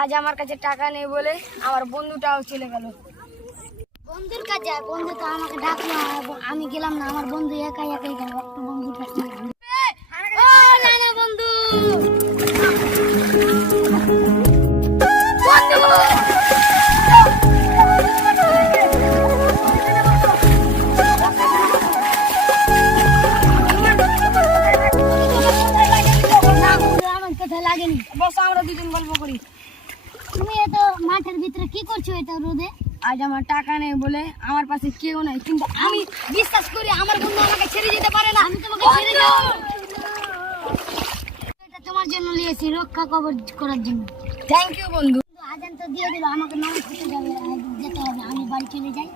আজ আমার কাছে টাকা নেই বলে আমার বন্ধুটাও চলে গেল। বন্ধুর কাছে বন্ধু তো আমাকে ডাকলো, আমি গেলাম না, আমার বন্ধু একাই একাই গেল একটা বন্ধুর কাছে। ও না না বন্ধু, আমার কথা লাগেনি। বস আমরা দুজন গল্প করি। তুমি এত মাঠের ভিতরে কি করছো এটা রোদে? আজ আমার টাকা নেই বলে আমার পাশে কেউ নাই, কিন্তু আমি বিশ্বাস করি আমার বন্ধু আমাকে ছেড়ে যেতে পারে না। আমি তোমাকে ছেড়ে যাব? এটা তোমার জন্য নিয়েছি, রক্ষা কবর করার জন্য। থ্যাংক ইউ বন্ধু। আজান তো দিয়ে দিল, আমাকে নামাজ পড়তে যাবে, যেতে হবে, আমি বাড়ি চলে যাই।